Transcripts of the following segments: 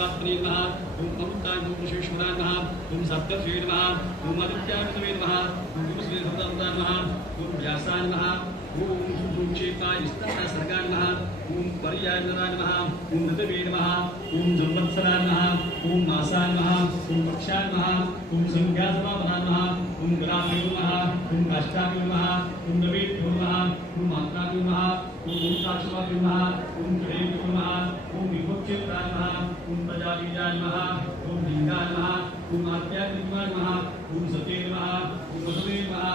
विश्वात्मने नमः ओम अमृताय विश्वेश्वराय नमः ओम सत्यश्री नमः ओम आदित्याय नमः ओम विश्वे नमः ओम व्यासाय नमः ओम सुचेताय विस्ताराय सर्गाय नमः ओम पर्याय नमः ओम ऋतवे नमः ओम संवत्सराय नमः ओम मासाय नमः ओम पक्षाय नमः ओम संज्ञासमापनाय नमः ओम ग्रामे नमः ओम काष्ठाय नमः ओम नवेभ्यो नमः ओम मात्राय नमः ओम ओंकाराय नमः ओम ह्रीं नमः ओम विभुक्षेत्राय नमः ओम प्रजापीजाय नमः ओम लिंगाय नमः ओम आद्यात्मिकाय नमः ओम सते नमः ओम वसुवे नमः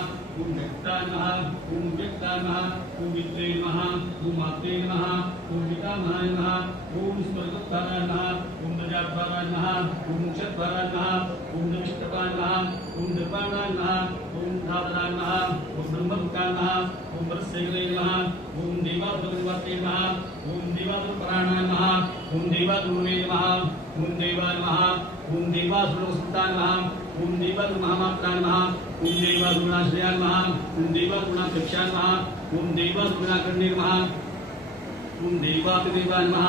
ओम व्यक्ताय नमः ओम व्यक्ताय नमः ओम मित्रे नमः ओम मात्रे नमः ओम पितामहाय नमः ओम स्वर्गोत्थानाय नमः ओम प्रजाद्वाराय नमः ओम मोक्षद्वाराय नमः ओम नमस्तपाय नमः ओम निर्वाणाय नमः ओम धातराय नमः ओम ब्रह्ममुखाय नमः ओम वरसेगरे नमः ओम देवादुर्वाते नमः ओम देवादुर्पराणाय नमः ओम देवादुर्वे नमः ओम देवाय नमः ओम देवासुरसुताय नमः ओम देवादुर्महामात्राय नमः ओम देवादुर्नाश्रयाय नमः ओम देवादुर्नाध्यक्षाय नमः ओम देवादुर्नाकर्णे नमः ओम देवातिदेवाय नमः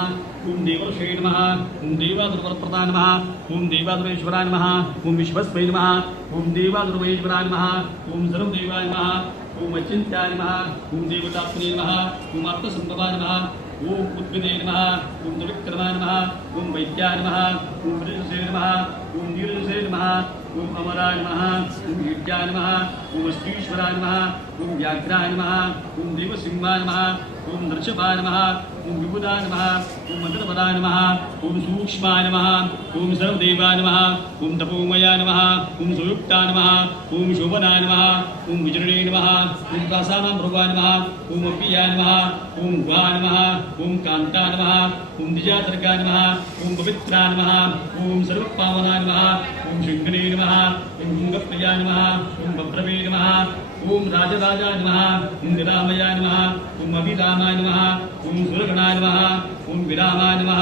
ओम देवर्षे नमः ओम देवादुर्वरप्रदाय नमः ओम देवादुरेश्वराय नमः ओम विश्वस्मै नमः ओम देवादुर्वैश्वराय नमः ओम सर्वदेवाय नमः ओम अचिन्त्याय नमः ओम देवतात्मने नमः ओम आत्मसंभवाय नमः ओम उद्भिदे नमः ओम त्रिविक्रमाय नमः ओम वैद्याय नमः ओम वृषसे नमः ओम नीरजसे नमः ओम अमराय नमः ओम वीर्याय नमः ओम अश्वीश्वराय नमः ओम व्याघ्राय नमः ओम देवसिंहाय नमः ओम नृषभाय नमः ओम विबुधाय नमः ओम मदनवराय नमः ओम सूक्ष्माय नमः ओम सर्वदेवाय नमः ओम तपोमयाय नमः ओम सुयुक्ताय नमः ओम शोभनाय नमः ओम विजृणे नमः ओम कासानां भृगाय नमः ओम अप्पियाय नमः ओम गुहाय नमः ओम कान्ताय नमः ओम द्विजासर्गाय नमः ओम पवित्राय नमः ओम सर्वपावनाय नमः ओम शृंखने नमः ओम तुंगप्रियाय नमः ओम बभ्रवे नमः ओम राजराजाय नमः ओम निरामयाय नमः ओम अभिरामाय नमः ओम सुरगणाय नमः ओम विरामाय नमः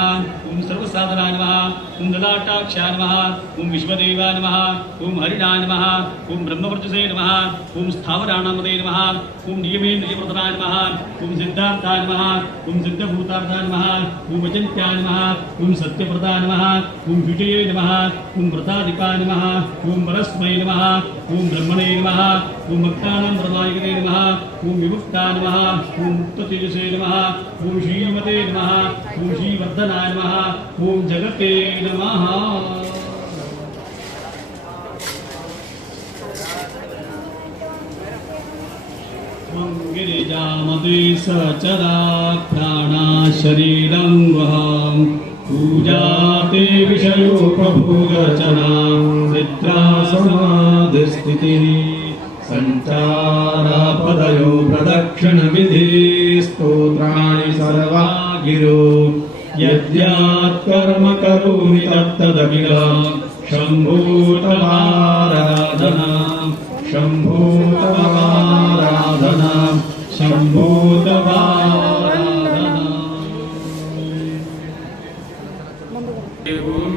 ओम सर्वसाधनाय नमः ओम ललाटाक्षाय नमः ओम विश्वदेवाय नमः ओम हरिणाय नमः ओम ब्रह्मवर्चसे नमः ओम स्थावराणामते नमः ओम नियमेन्द्रियप्रदनाय नमः ओम सिद्धार्थाय नमः ओम सिद्धभूतार्थाय नमः ओम अचिन्त्याय नमः ओम सत्यप्रदाय नमः ओम विजये नमः ओम व्रताधिपाय नमः ओम परस्मै नमः ओम ब्रह्मणे नमः ओम भक्तानां प्रदायिने नमः ओम विमुक्ताय नमः ओम मुक्ततेजसे नमः ओम श्रीमते नमः ओम श्रीवर्धनाय नमः ओम जगते नमः गिरिजामते सचराभ्याणा शरीरं वहां पूजाते विषयोपभोगचना निद्रा समाधिस्थितिः संचारापदयो प्रदक्षिणविधि स्तोत्राणि सर्वा गिरो यद्यात्कर्म करोमि तत्तदखिलं शम्भो तवाराधना शम्भो तवाराधना शम्भो तवाराधना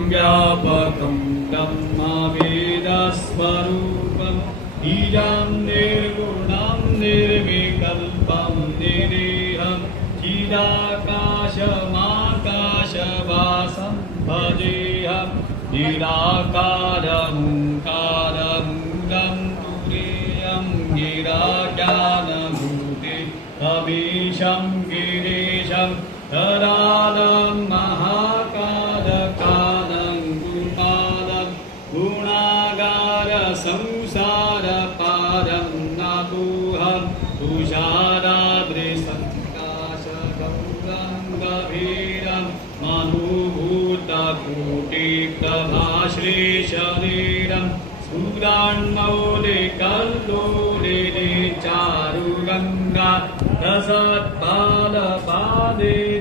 व्यापकं ब्रह्मवेदस्वरूपं बीजं निर्गुणं निर्विकल्पं निरीहं चिदाकाशमाकाशवासं भजेऽहं निराकारमुकारमूलं तुरीयं गिराज्ञानभूते अमीशं गिरीशं तरालं महाकारकालं गुणालं गुणागार संसारपारं नातोऽहं तुषाराद्रिसङ्काशगौरं गभीरं मनुभूतकोटिप्रभाश्रीशरीरं स्फुरान्मौलिकल्लोले चारुगङ्गा रसत्पादपादे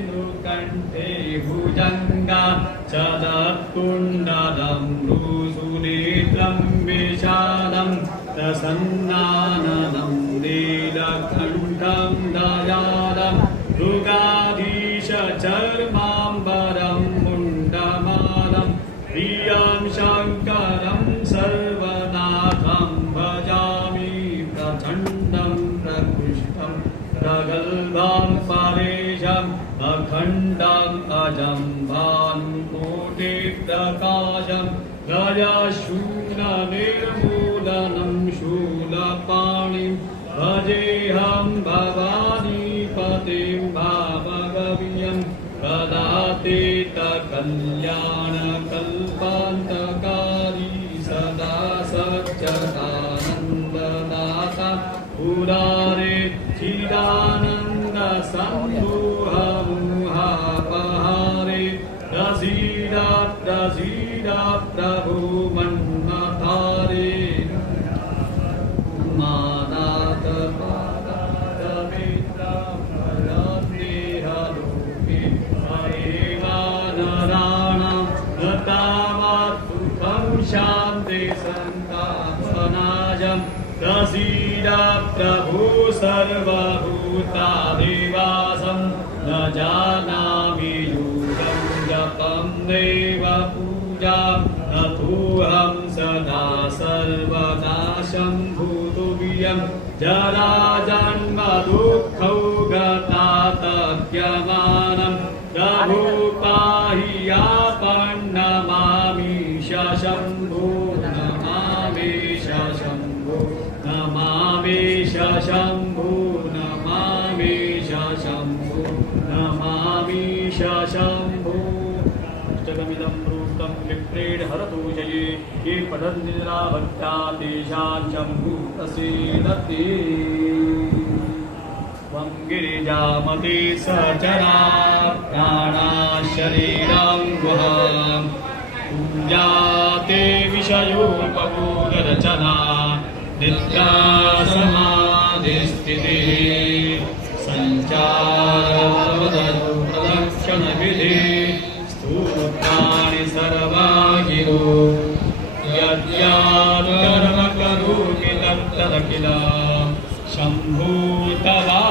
नृकण्ठे भुजङ्गा चलत्कुण्डलं मृसुनेत्रं विशालं प्रसन्नाननं नीलकण्ठं दयालं मृगाधीशचर्माम्बरं मुण्डमालं प्रियं शङ्करं सर्वनाथं भजामि प्रचण्डं प्रकृष्टं प्रगल्भां परेशम् अखण्डम् अजं भानुकोटि मूर्ते प्रकाशं गजशूलनिर्मूलनं शूलपाणिं भजेऽहं भवानी पतिं भावगव्यं कदातीतकल्याणकल्पान्तकारी सदा सच्चिदानन्ददाता पुरारे चिदानन्दसम्भुहमुहापहारे प्रसीदा प्रसीदा प्रभु मन्मथारे मादात पादातमित्रमरन्देहलोके हरेवानराणां नतावात्सुखं शान्ते सन्तापनाजं प्रसीदा प्रभु सर्वभूतादिवासं न जानामि यूढं जपं देव पूजां नतोऽहं सदा सर्वदा शम्भुतुभ्यं जराजन्म दुःखौ गतातज्ञमानं प्रभु पाहि आपन्नमामीश शम्भो नमामीश शम्भो नमामीश शम्भो नमामीश शम्भो नमामीश शम्भो अष्टकमिदं रूपं विप्रेण हरतु जये ये पठन्ति निराभक्त्या तेषां शम्भु प्रसीदति त्वं गिरिजामति सचरा प्राणा शरीरं गुहां पूजाते विषयोपभोगरचना निद्रा समाधिस्थितिः सञ्चारप्रदक्षिणविधिः स्तूत्राणि सर्वागिरो यद्यात् कर्म करोमि तत्तदखिल शम्भो तवा